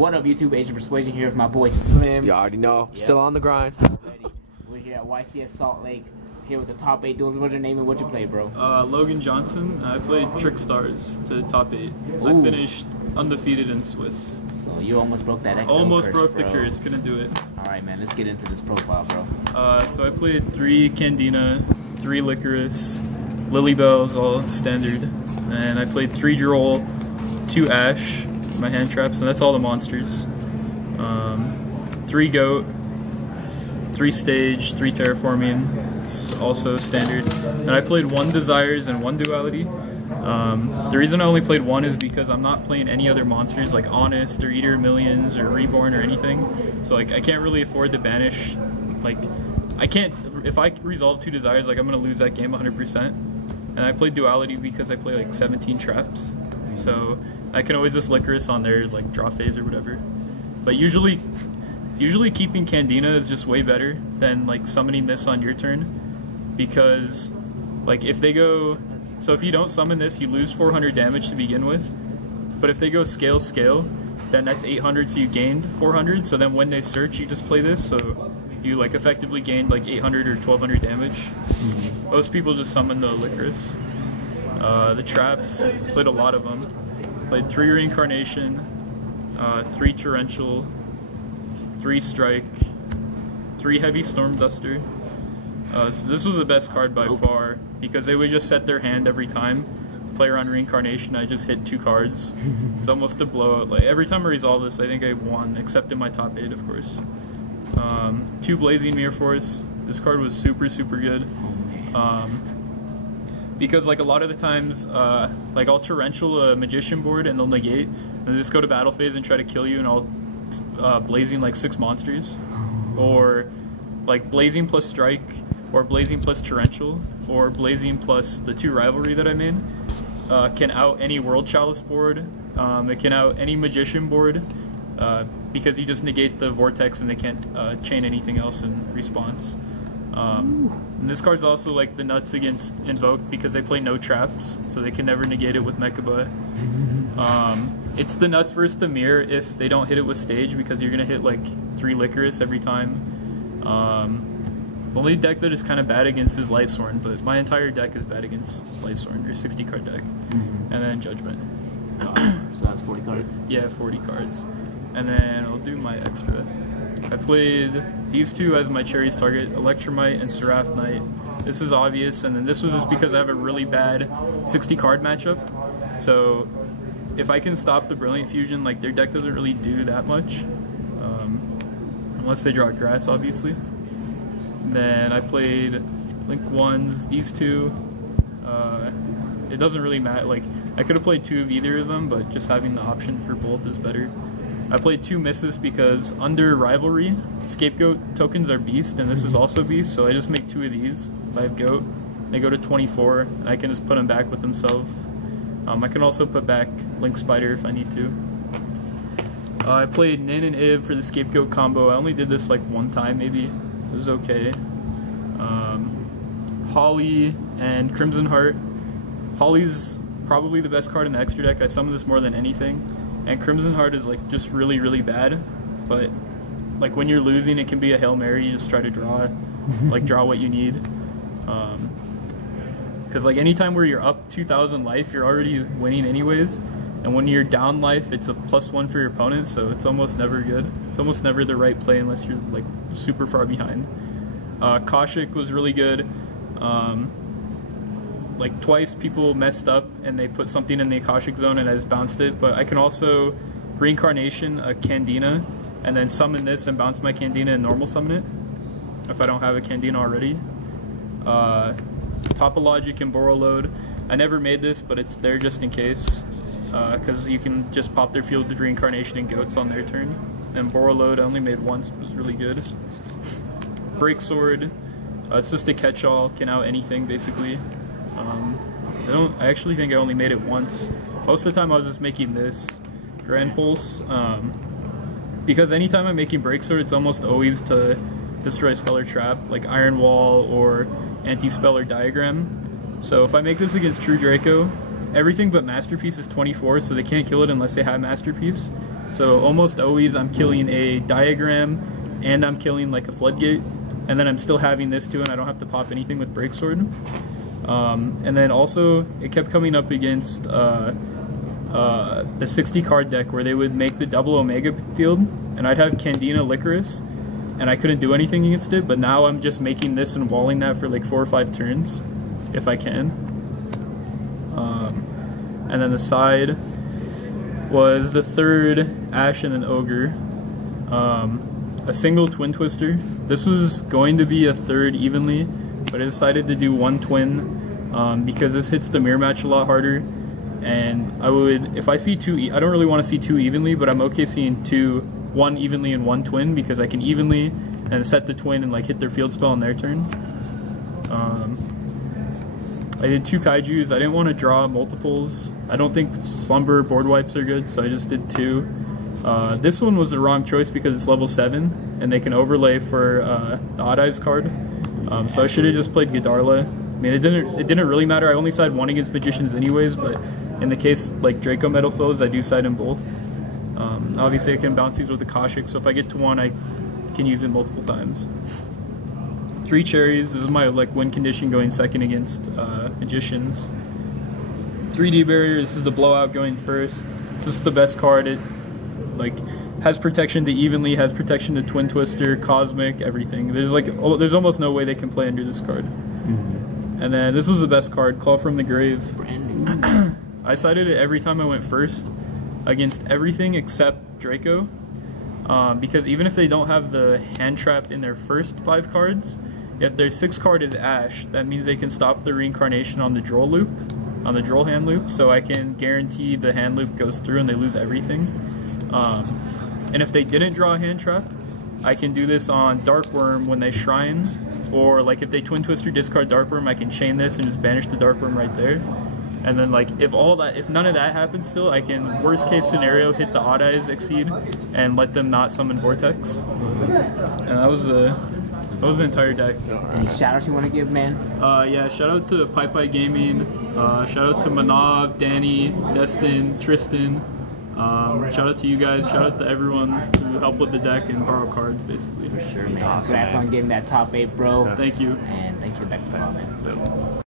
What up, YouTube? Asian Persuasion here with my boy Slim. You already know. Yep. Still on the grind. We're here at YCS Salt Lake, here with the top 8 duels. What's your name and what you play, bro? Logan Johnson. I played Trickstars to top 8. Ooh. I finished undefeated in Swiss. So you almost broke that XL Almost curse, broke bro. the curse. Couldn't do it. Alright, man. Let's get into this profile, bro. So I played 3 Candina, 3 Licorice, Lily Bells, all standard. And I played 3 Droll, 2 Ash, my hand traps, and that's all the monsters. 3 Goat, 3 Stage, 3 Terraforming, it's also standard. And I played 1 Desires and 1 Duality. The reason I only played 1 is because I'm not playing any other monsters like Honest or Eater of Millions or Reborn or anything. So like I can't really afford to banish. Like I can't, if I resolve 2 Desires, like I'm gonna lose that game 100%. And I played Duality because I play like 17 traps. So I can always just Licorice on their like draw phase or whatever. But usually keeping Candina is just way better than like summoning this on your turn, because like if they go, so if you don't summon this, you lose 400 damage to begin with, but if they go scale, then that's 800, so you gained 400, so then when they search, you just play this, so you like effectively gained like 800 or 1200 damage. Most people just summon the Licorice. The traps, played a lot of them. Played 3 Reincarnation, 3 Torrential, 3 Strike, 3 Heavy Storm Duster. So this was the best card by far, because they would just set their hand every time. Play around Reincarnation, I just hit 2 cards. It's almost a blowout. Like every time I resolve this, I think I won, except in my top 8, of course. 2 Blazing Mirror Force. This card was super good. Because like a lot of the times, like I'll Torrential a Magician board and they'll negate, and they just go to battle phase and try to kill you, and I'll Blazing like 6 monsters, or like Blazing plus Strike, or Blazing plus Torrential, or Blazing plus the 2 Rivalry that I made. Can out any World Chalice board, it can out any Magician board, because you just negate the Vortex and they can't chain anything else in response. And this card's also like the nuts against Invoke, because they play no traps, so they can never negate it with Mechaba. It's the nuts versus the Mirror if they don't hit it with Stage, because you're gonna hit like 3 Licorice every time. The only deck that is kind of bad against is Lightsworn, but my entire deck is bad against Lightsworn, or 60 card deck. And then Judgment. So that's 40 cards? Yeah, 40 cards. And then I'll do my extra. I played these 2 as my Cherries target, Electromite and Seraph Knight. This is obvious, and then this was just because I have a really bad 60 card matchup. So if I can stop the Brilliant Fusion, like their deck doesn't really do that much. Unless they draw Grass, obviously. And then I played Link 1s, these 2. It doesn't really matter, like I could have played 2 of either of them, but just having the option for both is better. I played 2 misses because under Rivalry, Scapegoat tokens are Beast, and this is also Beast, so I just make 2 of these. If I have Goat, they go to 24, and I can just put them back with themselves. I can also put back Link Spider if I need to. I played Nin and Ib for the Scapegoat combo. I only did this like 1 time maybe. It was okay. Holly and Crimson Heart. Holly's probably the best card in the extra deck. I summon this more than anything. And Crimson Heart is like just really bad, but like when you're losing, it can be a Hail Mary. You just try to draw, like draw what you need. Because like anytime where you're up 2,000 life, you're already winning anyways. And when you're down life, it's a +1 for your opponent, so it's almost never good. It's almost never the right play unless you're like super far behind. Kaushik was really good. Like twice people messed up and they put something in the Akashic zone and I just bounced it, but I can also Reincarnation a Candina and then summon this and bounce my Candina and normal summon it if I don't have a Candina already. Topologic and Borreload. I never made this, but it's there just in case, because you can just pop their field with Reincarnation and Goats on their turn. And Borreload I only made once, but it was really good. Breaksword. It's just a catch-all, can out anything basically. I actually think I only made it once. Most of the time I was just making this Grand Pulse, because anytime I'm making Breaksword, it's almost always to destroy spell or trap, like Iron Wall or Anti-Spell or Diagram. So if I make this against True Draco, everything but Masterpiece is 24, so they can't kill it unless they have Masterpiece. So almost always I'm killing a diagram and I'm killing like a floodgate, and then I'm still having this too, and I don't have to pop anything with breaksword. And then also it kept coming up against the 60 card deck where they would make the double Omega field, and I'd have Candina Licorice, and I couldn't do anything against it. But now I'm just making this and walling that for like 4 or 5 turns if I can. And then the side was the third Ash and an Ogre. A single Twin Twister. This was going to be a third evenly, but I decided to do 1 twin because this hits the mirror match a lot harder. And I would, if I see 2, I don't really want to see 2 evenly, but I'm okay seeing 1 evenly and 1 twin because I can evenly and set the twin and like hit their field spell on their turn. I did 2 kaijus. I didn't want to draw multiples. I don't think slumber board wipes are good, so I just did 2. This one was the wrong choice because it's level 7 and they can overlay for the Odd Eyes card. So I should have just played Godarla. I mean, it didn't really matter. I only side 1 against magicians anyways, but in the case like Draco Metal Foes, I do side in both. Obviously I can bounce these with the Koshik, so if I get to 1, I can use it multiple times. 3 cherries. This is my like win condition going second against magicians. 3D barrier. This is the blowout going first. This is the best card. It like has protection to evenly, has protection to Twin Twister, Cosmic, everything. There's like there's almost no way they can play under this card. And then this was the best card, Call from the Grave. I sided it every time I went first against everything except Draco, because even if they don't have the hand trap in their first 5 cards, if their 6th card is Ash, that means they can stop the reincarnation on the Droll loop, on the Droll hand loop, so I can guarantee the hand loop goes through and they lose everything. And if they didn't draw a hand trap, I can do this on Darkworm when they shrine, or like if they Twin Twister discard Darkworm, I can chain this and just banish the Darkworm right there. And then like if none of that happens still, I can worst case scenario hit the Odd Eyes Exceed and let them not summon Vortex. And that was the entire deck. Any shout outs you want to give, man? Yeah, shout out to Pai Gaming, shout out to Manav, Danny, Destin, Tristan. Shout out to you guys, shout out to everyone who helped with the deck and borrow cards, basically. For sure, man. Congrats on getting that top 8, bro. Thank you. And thanks for the deck, man.